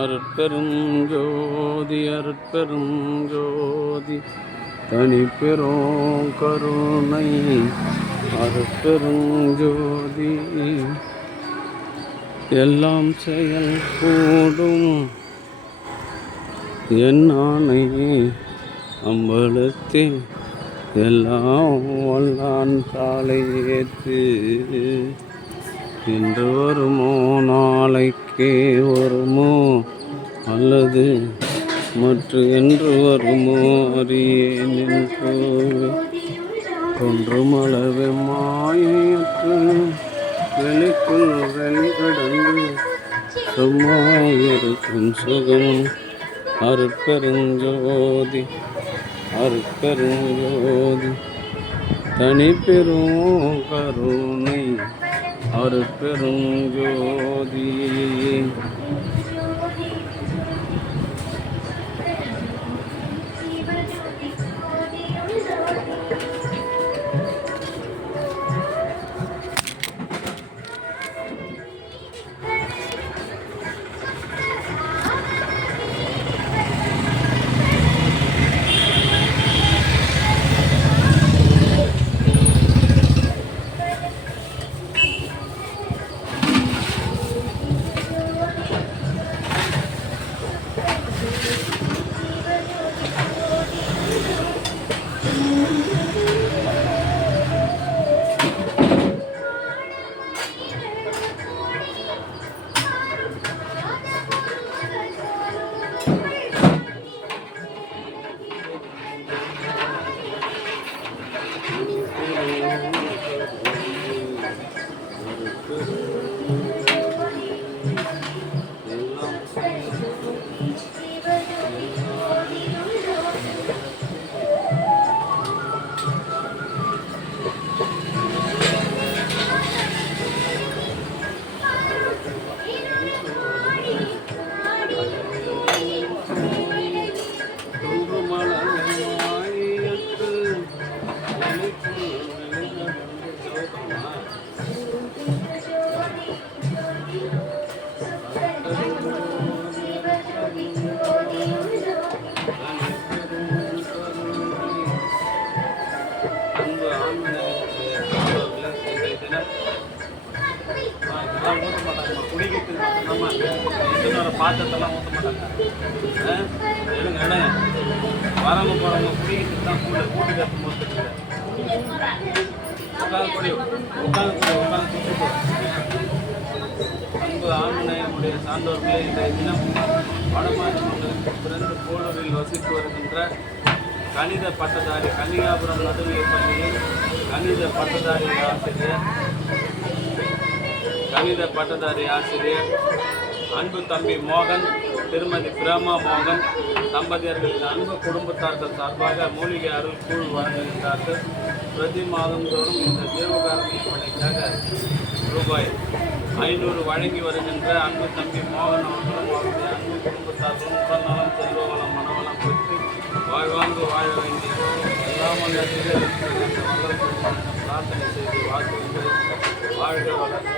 அருட்பெரும் ஜோதி அருட்பெரும் ஜோதி தனிப்பெரும் கருணை அருட்பெரும் ஜோதி எல்லாம் செயல் கூடும் என் ஆணை அம்பலத்தே எல்லாம் வல்லான் காலை ஏற்று இன்று வருமோ நாளைக்கே வருமோ அல்லது மற்ற என்று வருமோ அறியேன் என்று கொன்று மலவே மாயற்று வெளிக்குள் வெளிக்கடந்து சும்மா இருக்கும் சுகம் அருட்பெருஞ்சோதி அருட்பெருஞ்சோதி தனிப்பெரும் கருணை அருட்பெருஞ்சோதி. பாத்திரத்தெல்லாம் ஊற்ற மாட்டாங்க. எடுங்க எடுங்க, வரவங்க போகிறவங்க குடிக்கிட்டு தான் கூட்டி கற்று மொத்தத்தில் உட்காந்து கொடி உட்காந்து அன்பு ஆண்மனையனுடைய சான்றோர்களே, இந்த தினம் வடமாநில மண்டலத்தில் பிறந்து போலூரில் வசித்து வருகின்ற கணித பட்டதாரி கன்னிகாபுரம் நடுநிலைப் பள்ளியில் கணித பட்டதாரி ஆசிரியர் அன்பு தம்பி மோகன், திருமதி பிரமா மோகன் தம்பதியர்களின் அன்பு குடும்பத்தார்கள் சார்பாக மூலிகை அருள் கூழ் வழங்குகின்றார்கள். பிரதி மாதந்தோறும் இந்த தேவகாரணி பணிக்காக ரூபாய் 500 வழங்கி வருகின்ற அன்பு தம்பி மோகன் அவர்களும் அவருடைய அன்பு குடும்பத்தார்களும் உடல்நலம், செல்வ வளம், மனவளம் பெற்று வாழ்வாங்கு வாழ வேண்டிய எல்லாம் பிரார்த்தனை செய்து வாழ்த்துகின்றேன். வாழ்க வளர்க்க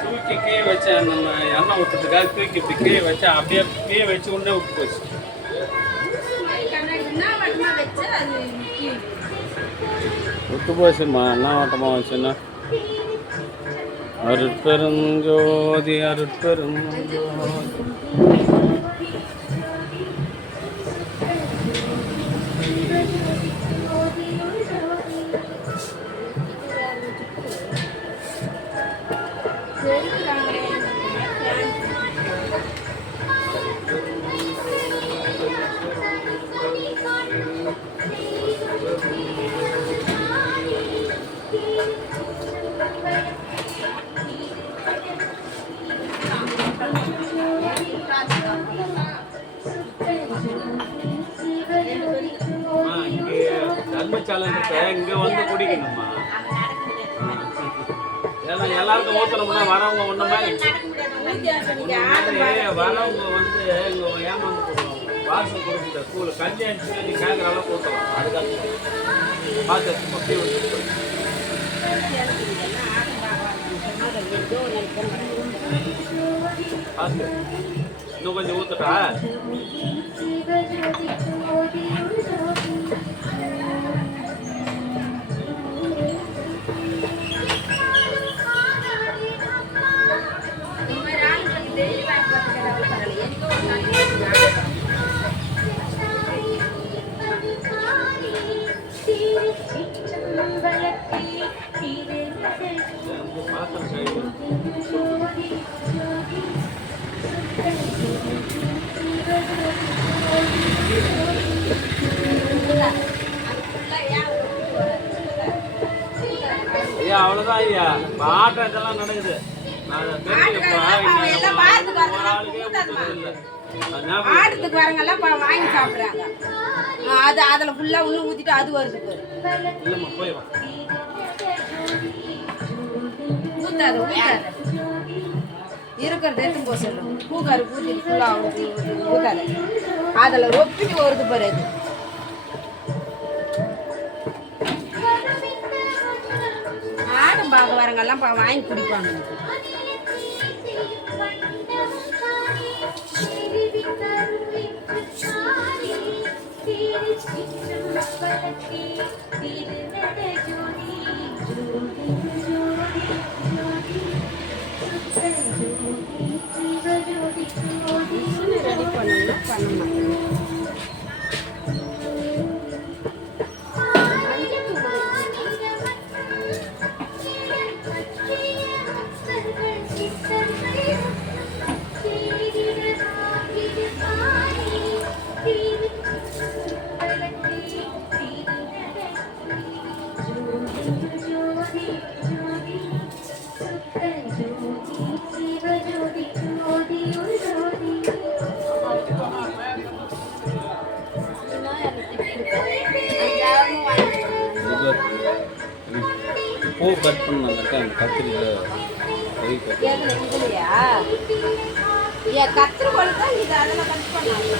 தூக்கி கீழே வச்சேன். நம்ம எண்ணெய் ஊற்றுறதுக்காக தூக்கி கீழே வச்சேன். அப்படியே கீழே வச்சு உடனே விட்டு போச்சு. விட்டு போச்சுமா, என்ன ஓட்டமாக வச்சுன்னா. அருட்பெருஞ்சோதி அருட்பெருஞ்சோதி தர்மசாலை இங்கே வந்து குடிக்கணுமா? ஏன்னா எல்லாருக்கும் ஊத்துறோம்னா வரவங்க ஒண்ணு மாதிரி வரவங்க வந்து இங்க ஏமாந்து போடுவாங்க. வாசல் கொடுக்குற ஸ்கூலு கல்யாணம் நீ கேட்குற அளவுக்கு ஊற்றலாம். அதுக்காக பார்த்து அப்படியே வந்து பார்த்து இன்னும் கொஞ்சம் ஊத்துட்டா. ஐயா அவ்வளோதான் ஐயா. இப்போ ஆட்டம் இதெல்லாம் நடக்குது. ஆட்டத்துக்கு வரங்கெல்லாம் வாங்கி சாப்பிட்றாங்க. அது அதில் ஃபுல்லாக இன்னும் ஊற்றிட்டு அது வருது போய் இல்லைம்மா போய் ஊற்றாது ஊற்றாது இருக்கிறது எடுத்து போக சொல்லும். பூக்காரு ஊற்றிட்டு ஃபுல்லாக ஊற்றாது. அதில் ரொப்பிட்டு வருது பாரு. அது ஆட்டம் பார்க்க வரங்கெல்லாம் வாங்கி குடிப்பாங்க. ரெடி பண்ணணும்னா பண்ண மாட்டேன். பூ கட் பண்ணாங்கக்கா கத்திரியில் கத்திரி கொழுதான் இது அதில் கட் பண்ணாங்க.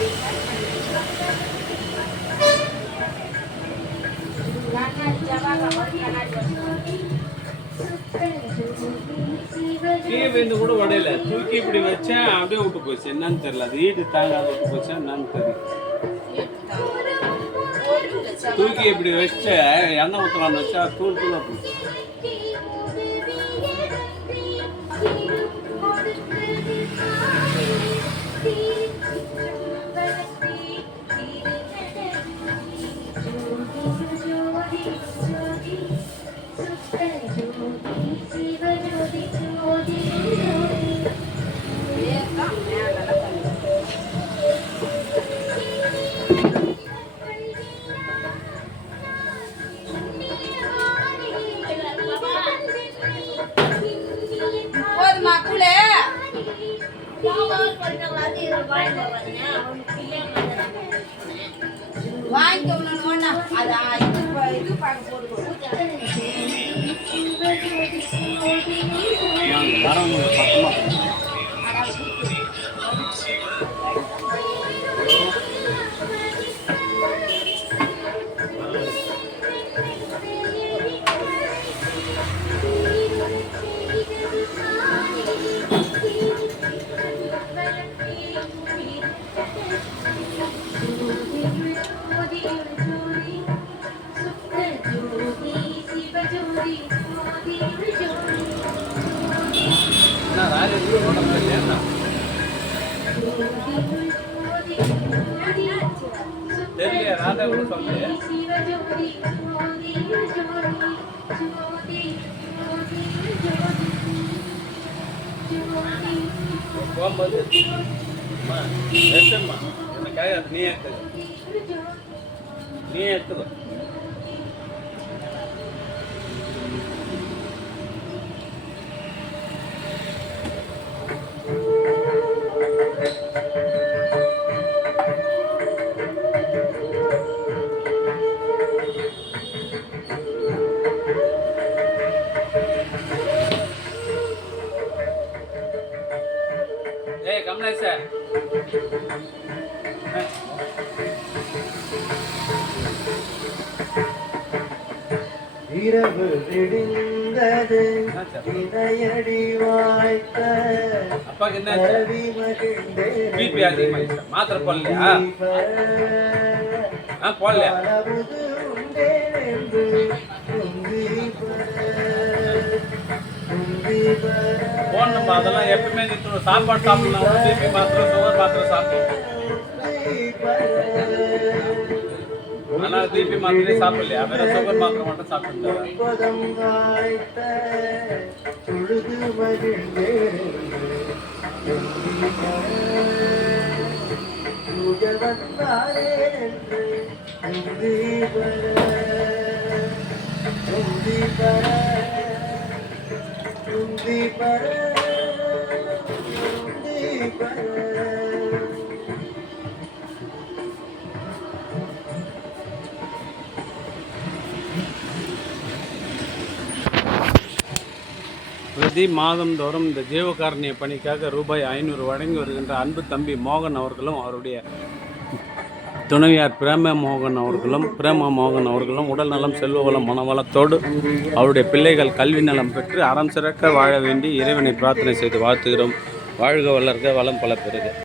கீழே விழுந்து கூட உடையில தூக்கி இப்படி வச்சேன் அப்படியே விட்டு போச்சு. என்னன்னு தெரியல. அது ஈடு தாங்காத விட்டு போச்சா என்னன்னு தெரியும். தூக்கி இப்படி வச்ச எண்ணெய் ஊற்றலான்னு வச்சா தூள் தூளா போச்சு. வாங்கிக்கணும்னா அது இது பார்க்க போட்டு வரவங்க பக்கமாக தெரியல ராதா கூட சொல்லு. போகும்போது எடுத்துமா எனக்காக அது நீ எடுத்துக்கோ. கணேச. இரவு விடிந்தது இணையடி வாய்த்த அப்பாக்கு என்ன ரவி மகிழ்ந்தே பிபி அதிகமாயிடுச்சு. மாத்திரை போடலையா? போடலையா? பலவுது உண்டே என்று போடணும்பா. அதெல்லாம் எப்பவுமே நிறுத்தணும். சாப்பாடு சாப்பிடணும். பிபி மாத்திரை, சுகர் மாத்திரை சாப்பிடணும். ஆனா பிபி மாத்திரை சாப்பிடலையா? வேற சுகர் மாத்திரை மட்டும் சாப்பிட்டு பதம் வாய்த்த தொழுது மகிழ்ந்தே வந்தாரே என்று உந்தி பர பிரதி மாதந்தோறும் இந்த ஜீவகாருண்ய பணிக்காக ரூபாய் 500 வழங்கி வருகின்ற அன்பு தம்பி மோகன் அவர்களும் அவருடைய துணைவியார் பிரேமா மோகன் அவர்களும் உடல் நலம், செல்வ வளம், மனவளத்தோடு அவருடைய பிள்ளைகள் கல்வி நலம் பெற்று அறம் சிறக்க வாழ வேண்டி இறைவனை பிரார்த்தனை செய்து வாழ்த்துகிறோம். வாழ்க வளர்க, வளம் பல பெறுக.